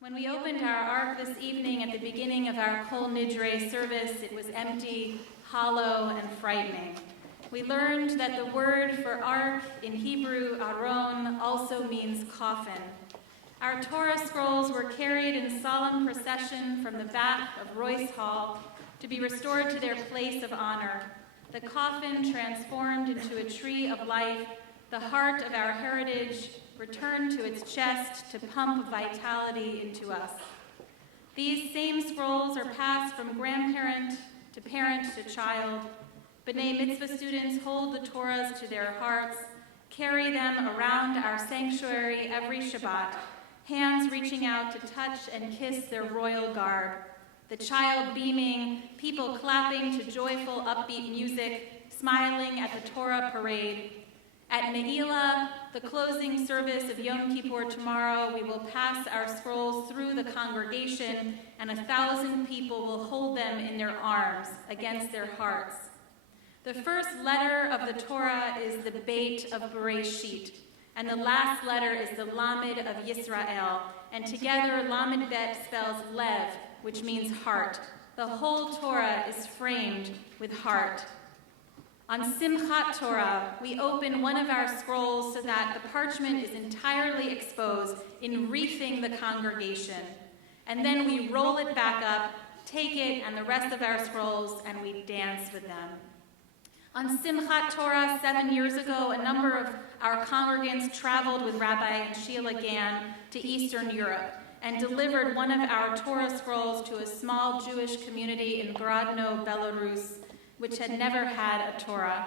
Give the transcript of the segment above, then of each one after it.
When we opened our ark this evening at the beginning of our Kol Nidre service, it was empty, hollow, and frightening. We learned that the word for ark in Hebrew, aron, also means coffin. Our Torah scrolls were carried in solemn procession from the back of Royce Hall to be restored to their place of honor. The coffin transformed into a tree of life, the heart of our heritage returned to its chest to pump vitality into us. These same scrolls are passed from grandparent to parent to child. B'nai Mitzvah students hold the Torahs to their hearts, carry them around our sanctuary every Shabbat, hands reaching out to touch and kiss their royal garb. The child beaming, people clapping to joyful, upbeat music, smiling at the Torah parade. At Ne'ilah, the closing service of Yom Kippur tomorrow, we will pass our scrolls through the congregation, and 1,000 people will hold them in their arms against their hearts. The first letter of the Torah is the Beit of Bereshit, and the last letter is the Lamed of Yisrael, and together Lamed Bet spells Lev, which means heart. The whole Torah is framed with heart. On Simchat Torah, we open one of our scrolls so that the parchment is entirely exposed in wreathing the congregation. And then we roll it back up, take it and the rest of our scrolls, and we dance with them. On Simchat Torah 7 years ago, a number of our congregants traveled with Rabbi and Sheila Gann to Eastern Europe and delivered one of our Torah scrolls to a small Jewish community in Grodno, Belarus, which had never had a Torah.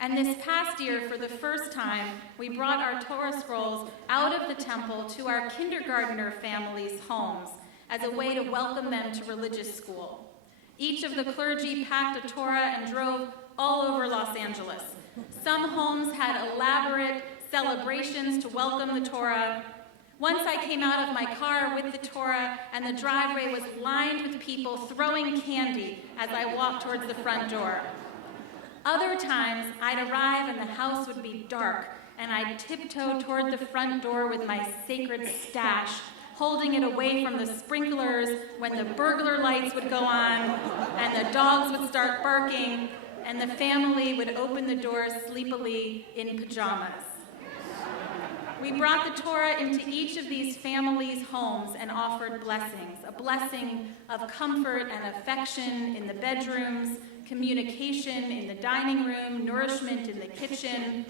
And this past year, for the first time, we brought our Torah scrolls out of the temple to our kindergartner families' homes as a way to welcome them to religious school. Each of the clergy packed a Torah and drove all over Los Angeles. Some homes had elaborate celebrations to welcome the Torah. Once I came out of my car with the Torah, and the driveway was lined with people throwing candy as I walked towards the front door. Other times, I'd arrive and the house would be dark, and I'd tiptoe toward the front door with my sacred stash, holding it away from the sprinklers when the burglar lights would go on, and the dogs would start barking, and the family would open the doors sleepily in pajamas. We brought the Torah into each of these families' homes and offered blessings, a blessing of comfort and affection in the bedrooms, communication in the dining room, nourishment in the kitchen.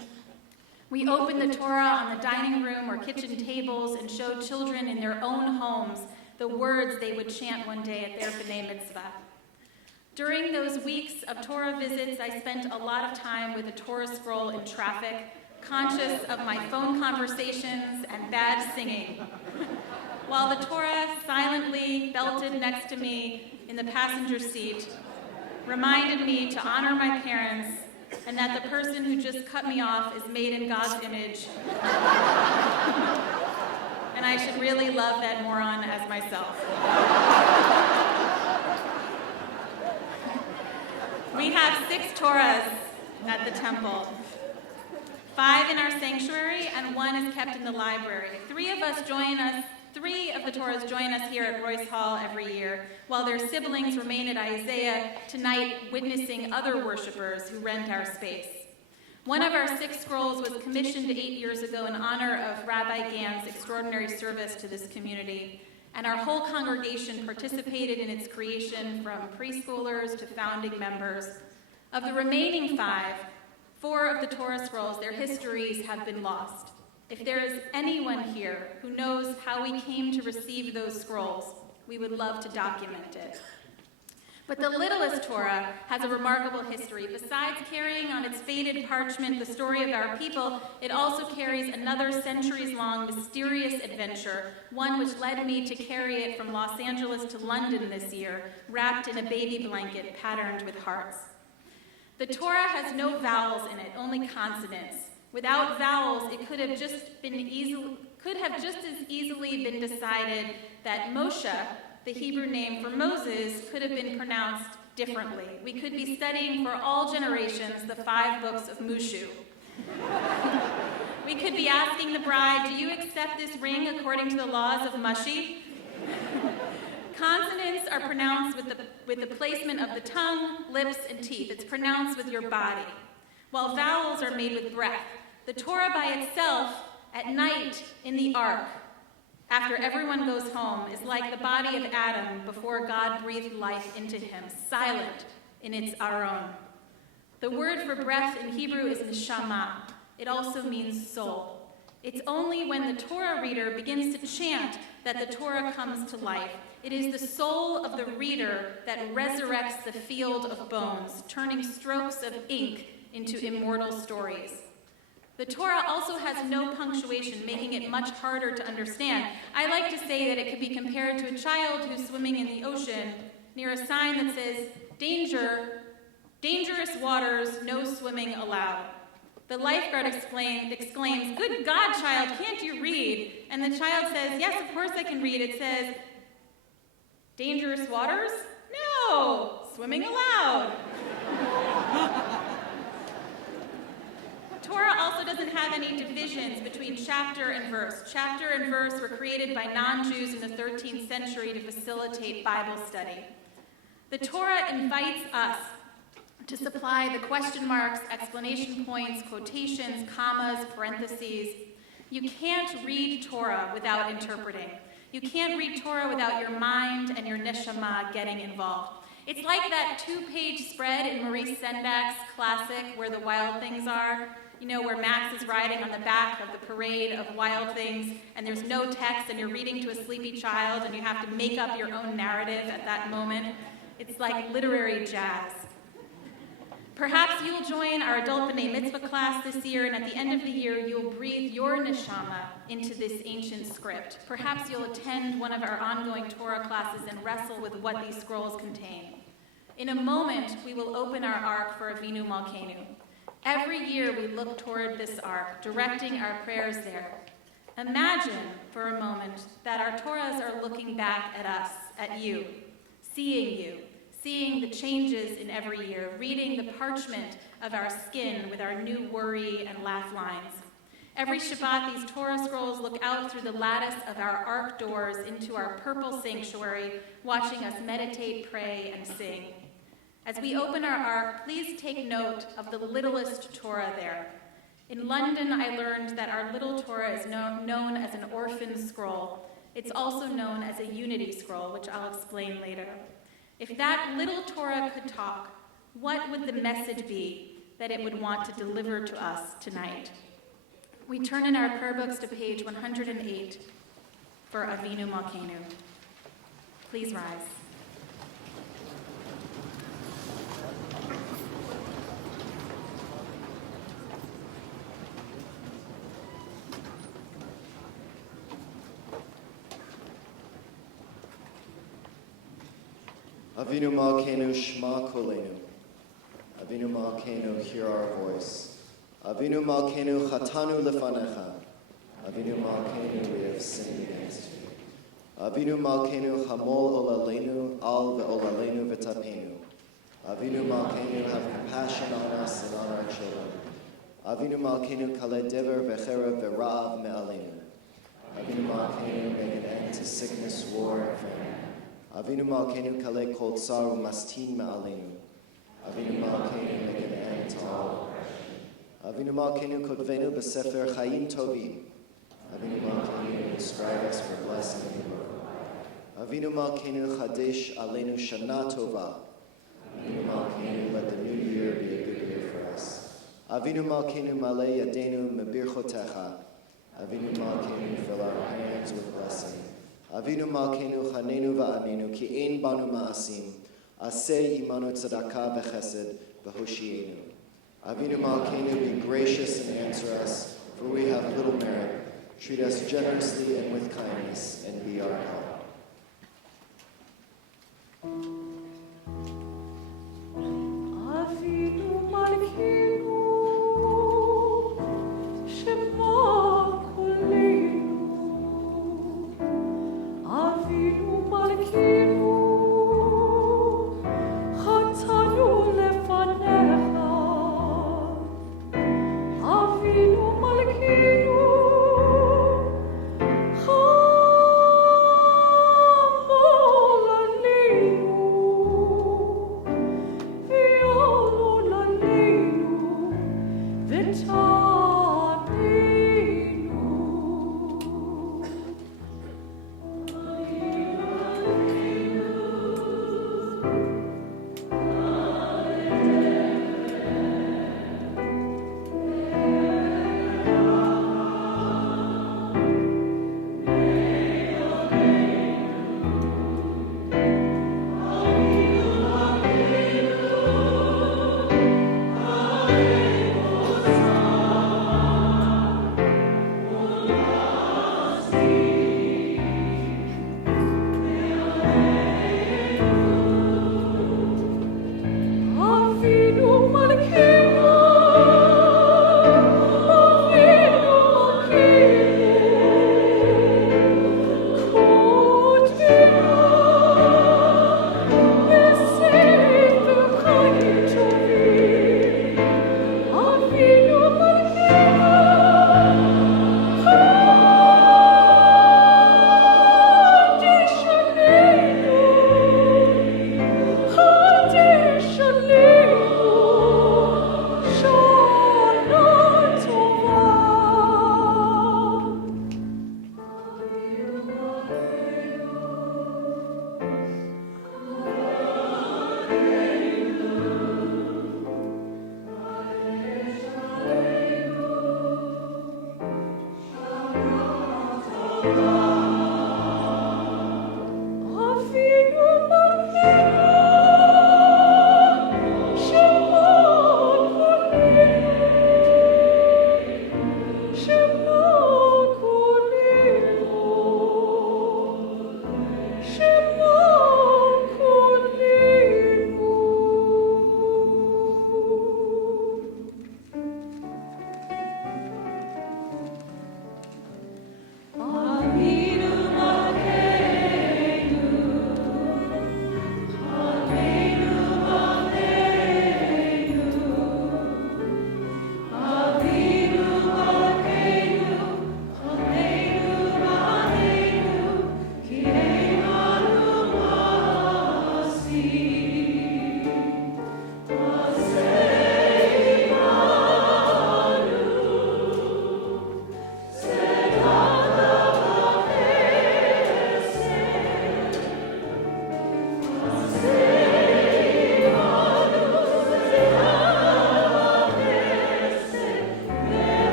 We opened the Torah on the dining room or kitchen tables and showed children in their own homes the words they would chant one day at their B'nai Mitzvah. During those weeks of Torah visits, I spent a lot of time with a Torah scroll in traffic, conscious of my phone conversations and bad singing, while the Torah silently belted next to me in the passenger seat, reminded me to honor my parents and that the person who just cut me off is made in God's image, and I should really love that moron as myself. We have 6 Torahs at the temple. 5 in our sanctuary, and 1 is kept in the library. 3 of the Torahs join us here at Royce Hall every year, while their siblings remain at Isaiah tonight witnessing other worshipers who rent our space. One of our 6 scrolls was commissioned 8 years ago in honor of Rabbi Gann's extraordinary service to this community, and our whole congregation participated in its creation, from preschoolers to founding members. Of the remaining 5, 4 of the Torah scrolls, their histories have been lost. If there is anyone here who knows how we came to receive those scrolls, we would love to document it. But the littlest Torah has a remarkable history. Besides carrying on its faded parchment the story of our people, it also carries another centuries-long mysterious adventure, one which led me to carry it from Los Angeles to London this year, wrapped in a baby blanket patterned with hearts. The Torah has no vowels in it, only consonants. Without vowels, it could have just as easily been decided that Moshe, the Hebrew name for Moses, could have been pronounced differently. We could be studying for all generations the 5 books of Mushu. We could be asking the bride, do you accept this ring according to the laws of Mushi? Consonants are pronounced with the placement of the tongue, lips, and teeth. It's pronounced with your body, while vowels are made with breath. The Torah by itself, at night in the ark, after everyone goes home, is like the body of Adam before God breathed life into him, silent in its aron. The word for breath in Hebrew is neshama. It also means soul. It's only when the Torah reader begins to chant that the Torah comes to life. It is the soul of the reader that resurrects the field of bones, turning strokes of ink into immortal stories. The Torah also has no punctuation, making it much harder to understand. I like to say that it could be compared to a child who's swimming in the ocean near a sign that says, "Danger, dangerous waters, no swimming allowed." The lifeguard exclaims, "Good God, child, can't you read?" And the child says, "Yes, of course I can read." It says, "Dangerous waters? No, swimming allowed." Torah also doesn't have any divisions between chapter and verse. Chapter and verse were created by non-Jews in the 13th century to facilitate Bible study. The Torah invites us to supply the question marks, explanation points, quotations, commas, parentheses. You can't read Torah without interpreting. You can't read Torah without your mind and your neshama getting involved. It's like that 2-page spread in Maurice Sendak classic, Where the Wild Things Are. You know, where Max is riding on the back of the parade of wild things, and there's no text, and you're reading to a sleepy child, and you have to make up your own narrative at that moment. It's like literary jazz. Perhaps you'll join our adult B'nai Mitzvah class this year, and at the end of the year, you'll breathe your neshama into this ancient script. Perhaps you'll attend one of our ongoing Torah classes and wrestle with what these scrolls contain. In a moment, we will open our ark for Avinu Malkeinu. Every year we look toward this ark, directing our prayers there. Imagine for a moment that our Torahs are looking back at us, at you, seeing the changes in every year, reading the parchment of our skin with our new worry and laugh lines. Every Shabbat, these Torah scrolls look out through the lattice of our ark doors into our purple sanctuary, watching us meditate, pray, and sing. As we open our ark, please take note of the littlest Torah there. In London, I learned that our little Torah is known as an Orphan scroll. It's also known as a unity scroll, which I'll explain later. If that little Torah could talk, what would the message be that it would want to deliver to us tonight? We turn in our prayer books to page 108 for Avinu Malkeinu. Please rise. Avinu Malkeinu, Shema Kolenu. Avinu Malkeinu, hear our voice. Avinu Malkeinu, Chatanu Lefanecha. Avinu Malkeinu, we have sinned against you. Avinu Malkeinu, Hamol Olaleinu, Al Ve'olaleinu V'tapenu. Avinu Malkeinu, have compassion on us and on our children. Avinu Malkeinu, Kale Dever V'cherev V'ra'av Me'aleinu. Avinu Malkeinu, make an end to sickness, war, and famine. Avinu Malkeinu Kale Kol Tsaru Mastin Ma'aleinu. Avinu Malkeinu, make an end to all oppression. Avinu Malkeinu Kodvenu B'Sefer Chaim Tovim. Avinu Malkeinu, inscribe us for blessing in the book. Avinu Malkeinu Chadesh Aleinu Shana Tova. Avinu Malkeinu, let the new year be a good year for us. Avinu Malkeinu Malei Yadenu Mebirchotecha. Avinu Malkeinu, fill our hands with blessing. Avinu Malkeinu Chanenu Va'aminu Ki Ein Banu Ma'asim Aseh Imanu Tzedakah V'Chesed V'Hoshienu. Avinu Malkeinu, be gracious and answer us, for we have little merit. Treat us generously and with kindness, and be our help. Avinu Malkeinu, Shema Kolenu. Avinu Malkeinu, Chatanu Lefanecha. Avinu Malkeinu,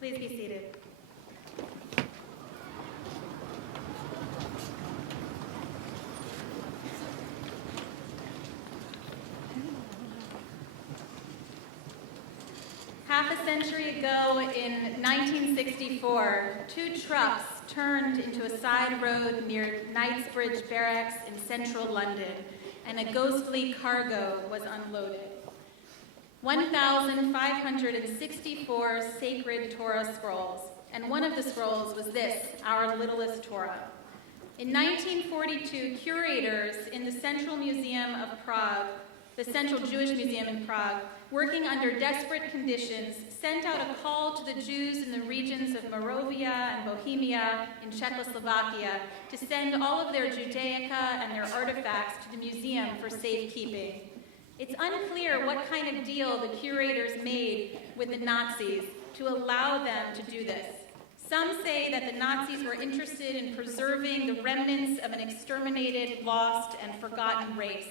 Please be seated. Half a century ago, in 1964, 2 trucks turned into a side road near Knightsbridge Barracks in central London, and a ghostly cargo was unloaded. 1,564 sacred Torah scrolls, and one of the scrolls was this, our littlest Torah. In 1942, curators in the Central Museum of Prague, the Central Jewish Museum in Prague, working under desperate conditions, sent out a call to the Jews in the regions of Moravia and Bohemia in Czechoslovakia to send all of their Judaica and their artifacts to the museum for safekeeping. It's unclear what kind of deal the curators made with the Nazis to allow them to do this. Some say that the Nazis were interested in preserving the remnants of an exterminated, lost, and forgotten race.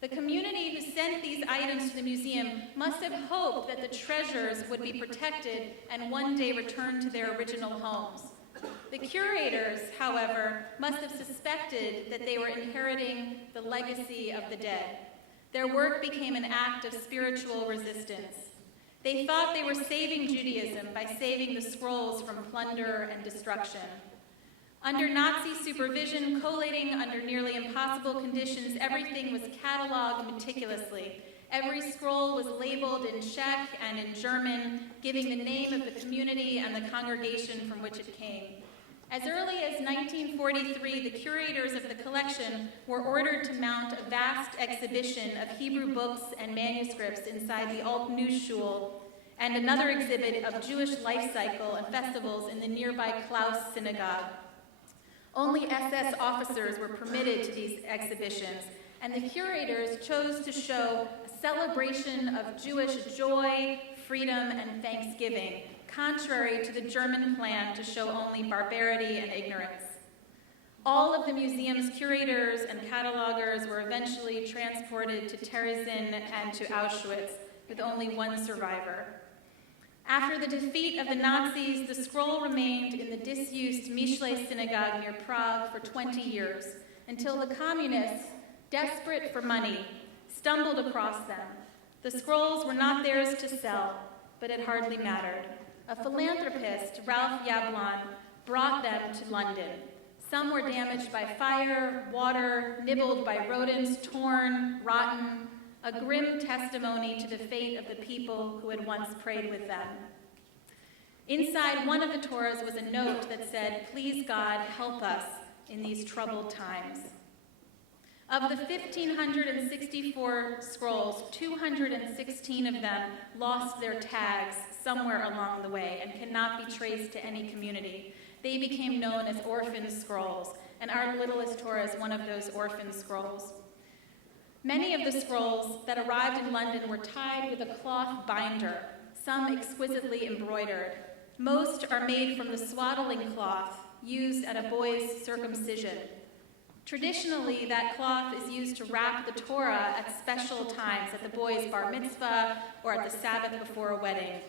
The community who sent these items to the museum must have hoped that the treasures would be protected and one day returned to their original homes. The curators, however, must have suspected that they were inheriting the legacy of the dead. Their work became an act of spiritual resistance. They thought they were saving Judaism by saving the scrolls from plunder and destruction. Under Nazi supervision, collating under nearly impossible conditions, everything was cataloged meticulously. Every scroll was labeled in Czech and in German, giving the name of the community and the congregation from which it came. As early as 1943, the curators of the collection were ordered to mount a vast exhibition of Hebrew books and manuscripts inside the Alt Neuschule, and another exhibit of Jewish life cycle and festivals in the nearby Klaus Synagogue. Only SS officers were permitted to these exhibitions, and the curators chose to show a celebration of Jewish joy, freedom, and thanksgiving, contrary to the German plan to show only barbarity and ignorance. All of the museum's curators and catalogers were eventually transported to Terezin and to Auschwitz, with only one survivor. After the defeat of the Nazis, the scroll remained in the disused Myślej Synagogue near Prague for 20 years, until the communists, desperate for money, stumbled across them. The scrolls were not theirs to sell, but it hardly mattered. A philanthropist, Ralph Yablon, brought them to London. Some were damaged by fire, water, nibbled by rodents, torn, rotten, a grim testimony to the fate of the people who had once prayed with them. Inside one of the Torahs was a note that said, "Please God, help us in these troubled times." Of the 1,564 scrolls, 216 of them lost their tags somewhere along the way and cannot be traced to any community. They became known as Orphan scrolls, and our littlest Torah is one of those Orphan scrolls. Many of the scrolls that arrived in London were tied with a cloth binder, some exquisitely embroidered. Most are made from the swaddling cloth used at a boy's circumcision. Traditionally, that cloth is used to wrap the Torah at special times, at the boy's bar mitzvah or at the Sabbath before a wedding.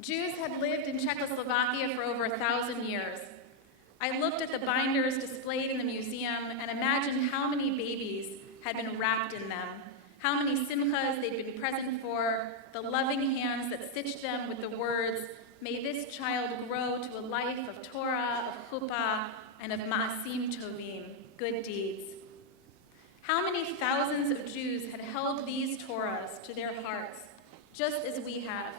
Jews had lived in Czechoslovakia for over 1,000 years. I looked at the binders displayed in the museum and imagined how many babies had been wrapped in them, how many simchas they'd been present for, the loving hands that stitched them with the words, "May this child grow to a life of Torah, of chuppah, and of ma'asim tovim, good deeds." How many thousands of Jews had held these Torahs to their hearts, just as we have?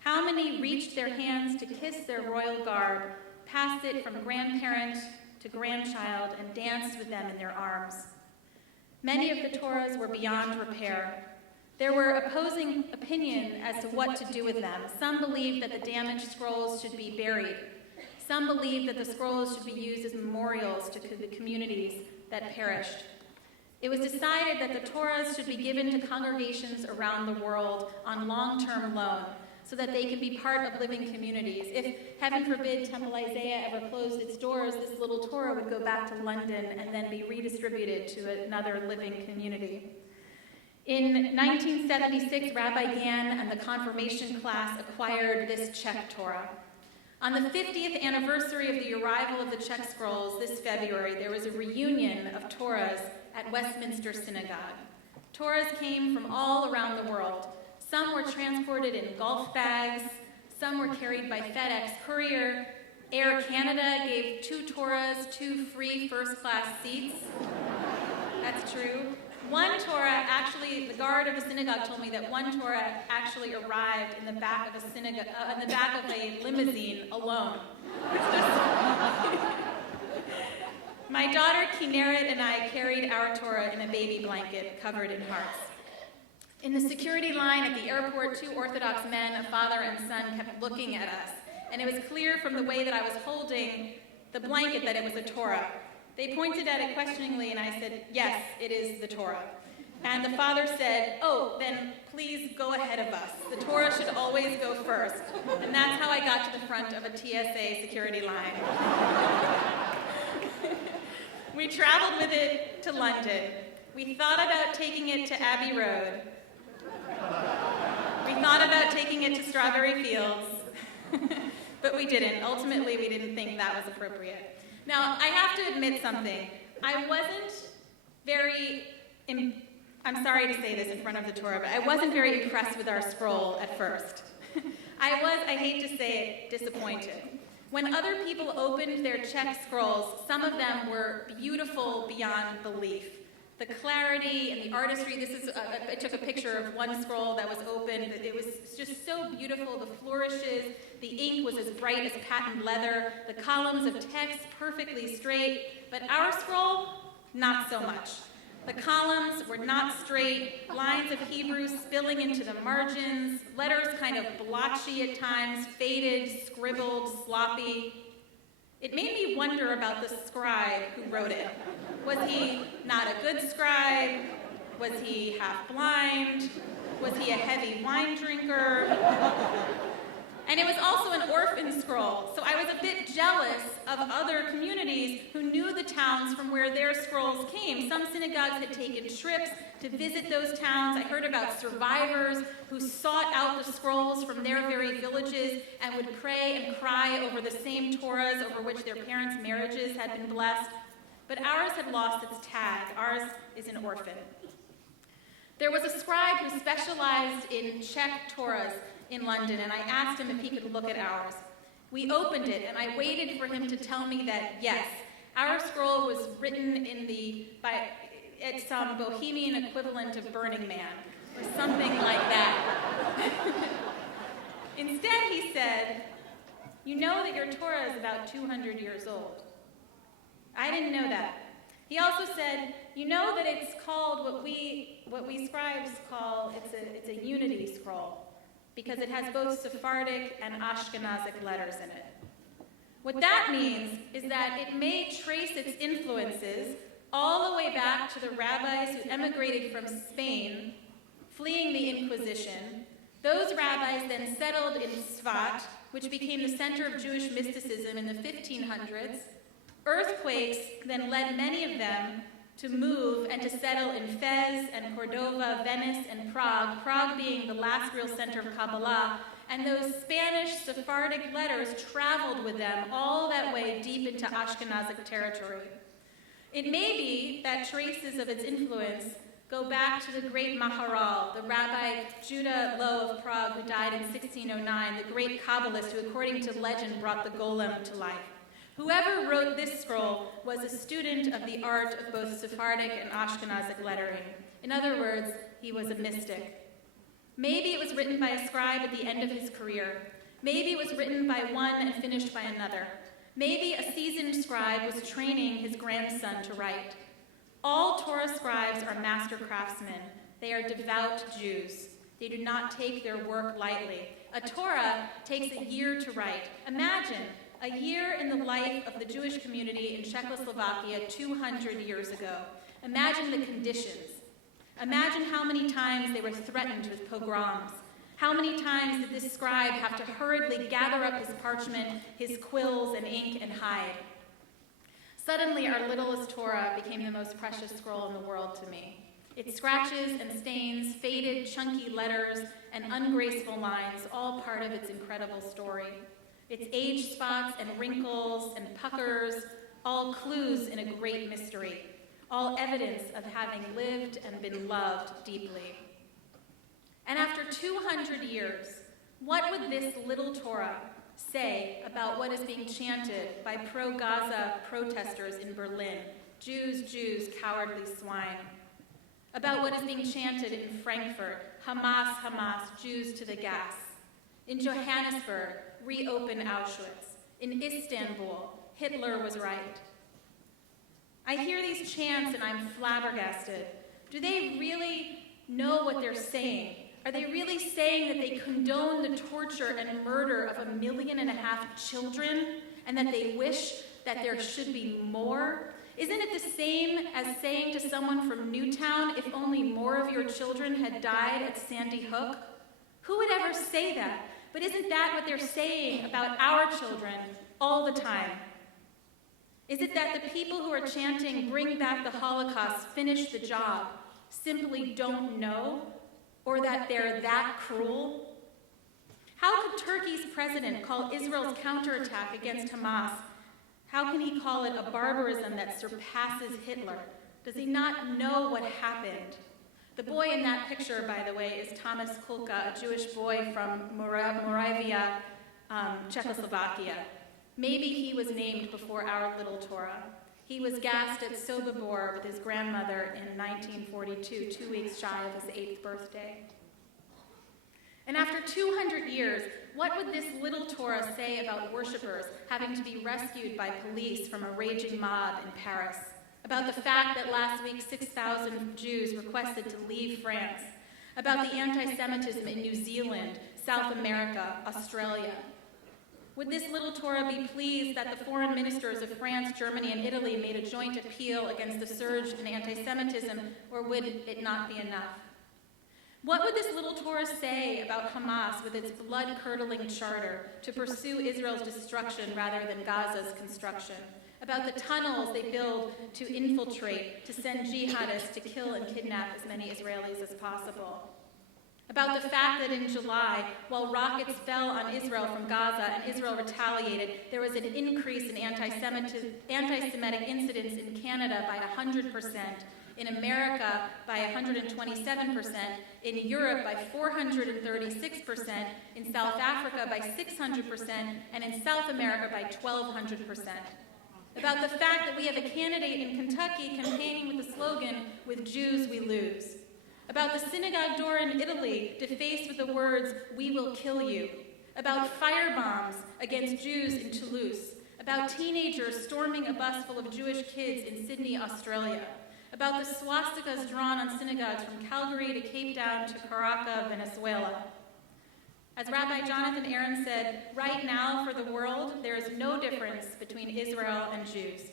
How many reached their hands to kiss their royal garb, passed it from grandparent to grandchild, and danced with them in their arms? Many of the Torahs were beyond repair. There were opposing opinions as to what to do with them. Some believed that the damaged scrolls should be buried. Some believed that the scrolls should be used as memorials to the communities that perished. It was decided that the Torahs should be given to congregations around the world on long-term loan so that they could be part of living communities. If, heaven forbid, Temple Isaiah ever closed its doors, this little Torah would go back to London and then be redistributed to another living community. In 1976, Rabbi Gann and the confirmation class acquired this Czech Torah. On the 50th anniversary of the arrival of the Czech scrolls this February, there was a reunion of Torahs at Westminster Synagogue. Torahs came from all around the world. Some were transported in golf bags, some were carried by FedEx courier. Air Canada gave 2 Torahs 2 free first-class seats. That's true. One Torah, actually, the guard of the synagogue told me that one Torah actually arrived in the back of a synagogue, in the back of a limousine alone. My daughter Kinneret and I carried our Torah in a baby blanket covered in hearts. In the security line at the airport, 2 Orthodox men, a father and son, kept looking at us, and it was clear from the way that I was holding the blanket that it was a Torah. They pointed at it questioningly, and I said, "Yes, it is the Torah." And the father said, "Oh, then please go ahead of us. The Torah should always go first." And that's how I got to the front of a TSA security line. We traveled with it to London. We thought about taking it to Abbey Road. We thought about taking it to Strawberry Fields, but we didn't. Ultimately, we didn't think that was appropriate. Now, I have to admit something. I wasn't very, I'm sorry to say this in front of the Torah, but I wasn't very impressed with our scroll at first. I hate to say it, disappointed. When other people opened their Czech scrolls, some of them were beautiful beyond belief. The clarity and the artistry, I took a picture of one scroll that was opened. It was just so beautiful, the flourishes, the ink was as bright as patent leather, the columns of text perfectly straight, but our scroll, not so much. The columns were not straight, lines of Hebrew spilling into the margins, letters kind of blotchy at times, faded, scribbled, sloppy. It made me wonder about the scribe who wrote it. Was he not a good scribe? Was he half blind? Was he a heavy wine drinker? And it was also an orphan scroll, so I was a bit jealous of other communities who knew the towns from where their scrolls came. Some synagogues had taken trips to visit those towns. I heard about survivors who sought out the scrolls from their very villages and would pray and cry over the same Torahs over which their parents' marriages had been blessed. But ours had lost its tag. Ours is an orphan. There was a scribe who specialized in Czech Torahs in London, and I asked him if he could look at ours. We opened it, and I waited for him to tell me that, yes, our scroll was written at some bohemian equivalent of Burning Man, or something like that. Instead, he said, "You know that your Torah is about 200 years old." I didn't know that. He also said, "You know that it's called what we scribes call, it's a unity scroll, because it has both Sephardic and Ashkenazic letters in it." What that means is that it may trace its influences all the way back to the rabbis who emigrated from Spain, fleeing the Inquisition. Those rabbis then settled in Svat, which became the center of Jewish mysticism in the 1500s. Earthquakes then led many of them to move and to settle in Fez and Cordova, Venice and Prague, Prague being the last real center of Kabbalah, and those Spanish Sephardic letters traveled with them all that way deep into Ashkenazic territory. It may be that traces of its influence go back to the great Maharal, the Rabbi Judah Loew of Prague, who died in 1609, the great Kabbalist who, according to legend, brought the golem to life. Whoever wrote this scroll was a student of the art of both Sephardic and Ashkenazic lettering. In other words, he was a mystic. Maybe it was written by a scribe at the end of his career. Maybe it was written by one and finished by another. Maybe a seasoned scribe was training his grandson to write. All Torah scribes are master craftsmen. They are devout Jews. They do not take their work lightly. A Torah takes a year to write. Imagine a year in the life of the Jewish community in Czechoslovakia 200 years ago. Imagine the conditions. Imagine how many times they were threatened with pogroms. How many times did this scribe have to hurriedly gather up his parchment, his quills and ink, and hide? Suddenly, our littlest Torah became the most precious scroll in the world to me. Its scratches and stains, faded, chunky letters, and ungraceful lines, all part of its incredible story. Its age spots and wrinkles and puckers, all clues in a great mystery, all evidence of having lived and been loved deeply. And after 200 years, what would this little Torah say about what is being chanted by pro-Gaza protesters in Berlin? Jews, Jews, cowardly swine. About what is being chanted in Frankfurt, Hamas, Hamas, Jews to the gas. In Johannesburg, reopen Auschwitz. In Istanbul, Hitler was right. I hear these chants and I'm flabbergasted. Do they really know what they're saying? Are they really saying that they condone the torture and murder of 1.5 million children and that they wish that there should be more? Isn't it the same as saying to someone from Newtown, if only more of your children had died at Sandy Hook? Who would ever say that? But isn't that what they're saying about our children all the time? Is it that the people who are chanting, bring back the Holocaust, finish the job, simply don't know? Or that they're that cruel? How could Turkey's president call Israel's counterattack against Hamas? How can he call it a barbarism that surpasses Hitler? Does he not know what happened? The boy in that picture, by the way, is Thomas Kulka, a Jewish boy from Moravia, Czechoslovakia. Maybe he was named before our little Torah. He was gassed at Sobibor with his grandmother in 1942, 2 weeks shy of his 8th birthday. And after 200 years, what would this little Torah say about worshipers having to be rescued by police from a raging mob in Paris? About the fact that last week 6,000 Jews requested to leave France? About the anti-Semitism in New Zealand, South America, Australia? Would this little Torah be pleased that the foreign ministers of France, Germany, and Italy made a joint appeal against the surge in anti-Semitism, or would it not be enough? What would this little Torah say about Hamas with its blood-curdling charter to pursue Israel's destruction rather than Gaza's construction? About the tunnels they build to infiltrate, to send jihadists to kill and kidnap as many Israelis as possible? About the fact that in July, while rockets fell on Israel from Gaza and Israel retaliated, there was an increase in anti-Semitic incidents in Canada by 100%, in America by 127%, in Europe by 436%, in South Africa by 600%, and in South America by 1,200%. About the fact that we have a candidate in Kentucky campaigning with the slogan, "With Jews we lose." About the synagogue door in Italy defaced with the words, "We will kill you." About firebombs against Jews in Toulouse. About teenagers storming a bus full of Jewish kids in Sydney, Australia. About the swastikas drawn on synagogues from Calgary to Cape Town to Caracas, Venezuela. As Rabbi Jonathan Aaron said, right now for the world, there is no difference between Israel and Jews.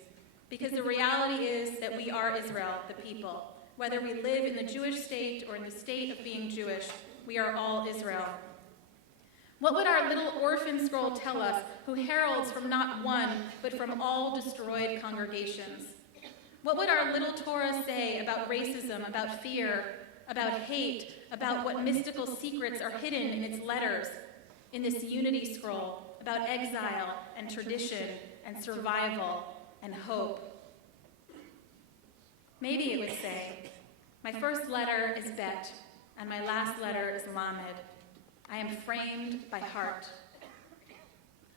Because the reality is that we are Israel, the people. Whether we live in the Jewish state or in the state of being Jewish, we are all Israel. What would our little orphan scroll tell us, who heralds from not one, but from all destroyed congregations? What would our little Torah say about racism, about fear, about hate, about what mystical secrets are hidden in its letters, in this unity scroll, about exile and tradition and survival and hope? Maybe it would say, my first letter is Bet, and my last letter is Lamed. I am framed by heart.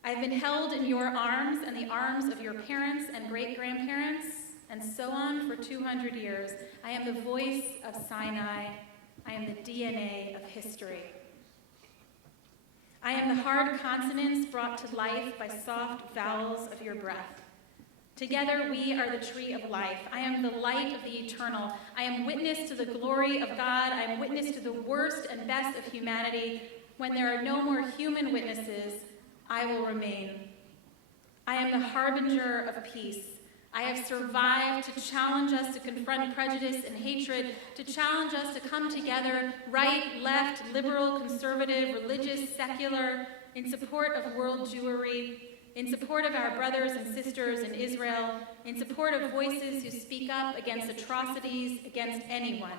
I have been held in your arms and the arms of your parents and great-grandparents, and so on for 200 years. I am the voice of Sinai. I am the DNA of history. I am the hard consonants brought to life by soft vowels of your breath. Together we are the tree of life. I am the light of the eternal. I am witness to the glory of God. I am witness to the worst and best of humanity. When there are no more human witnesses, I will remain. I am the harbinger of peace. I have survived to challenge us to confront prejudice and hatred, to challenge us to come together, right, left, liberal, conservative, religious, secular, in support of world Jewry, in support of our brothers and sisters in Israel, in support of voices who speak up against atrocities against anyone.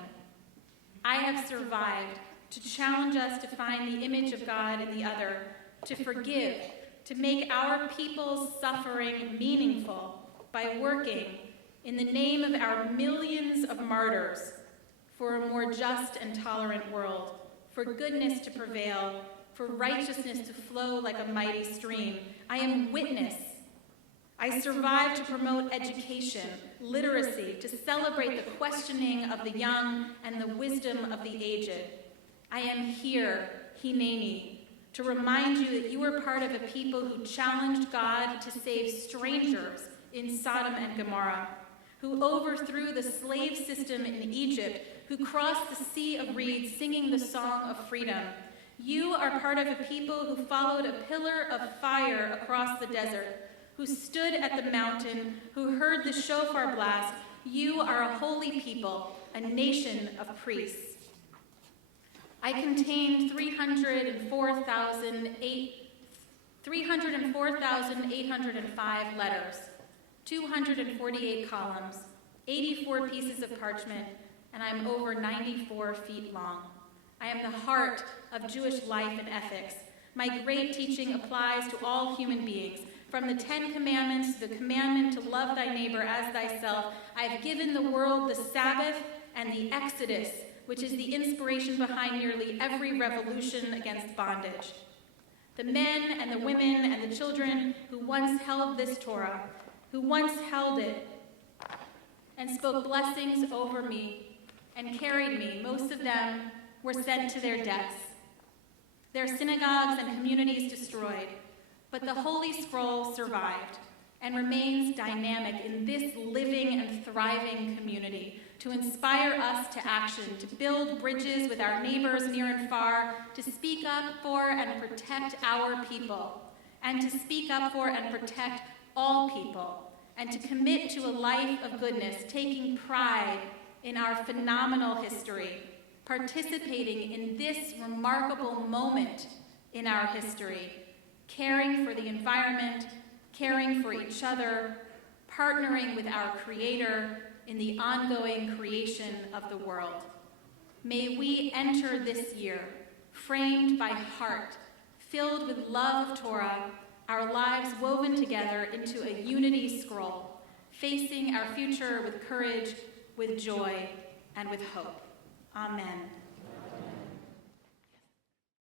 I have survived, to challenge us to find the image of God in the other, to forgive, to make our people's suffering meaningful by working in the name of our millions of martyrs for a more just and tolerant world, for goodness to prevail, for righteousness to flow like a mighty stream. I am witness. I survived to promote education, literacy, to celebrate the questioning of the young and the wisdom of the aged. I am here, Hineni, to remind you that you were part of a people who challenged God to save strangers in Sodom and Gomorrah, who overthrew the slave system in Egypt, who crossed the sea of reeds singing the song of freedom. You are part of a people who followed a pillar of fire across the desert, who stood at the mountain, who heard the shofar blast. You are a holy people, a nation of priests. I contained 304,805 letters, 248 columns, 84 pieces of parchment, and I'm over 94 feet long. I am the heart of Jewish life and ethics. My great teaching applies to all human beings. From the 10 Commandments to the commandment to love thy neighbor as thyself, I have given the world the Sabbath and the Exodus, which is the inspiration behind nearly every revolution against bondage. The men and the women and the children who once held this Torah, who once held it and spoke blessings over me and carried me, most of them were sent to their deaths, their synagogues and communities destroyed, but the Holy Scroll survived and remains dynamic in this living and thriving community to inspire us to action, to build bridges with our neighbors near and far, to speak up for and protect our people, and to speak up for and protect all people, and to commit to a life of goodness, taking pride in our phenomenal history, participating in this remarkable moment in our history, caring for the environment, caring for each other, partnering with our Creator in the ongoing creation of the world. May we enter this year framed by heart, filled with love of Torah, our lives woven together into a unity scroll, facing our future with courage, with joy, and with hope. Amen.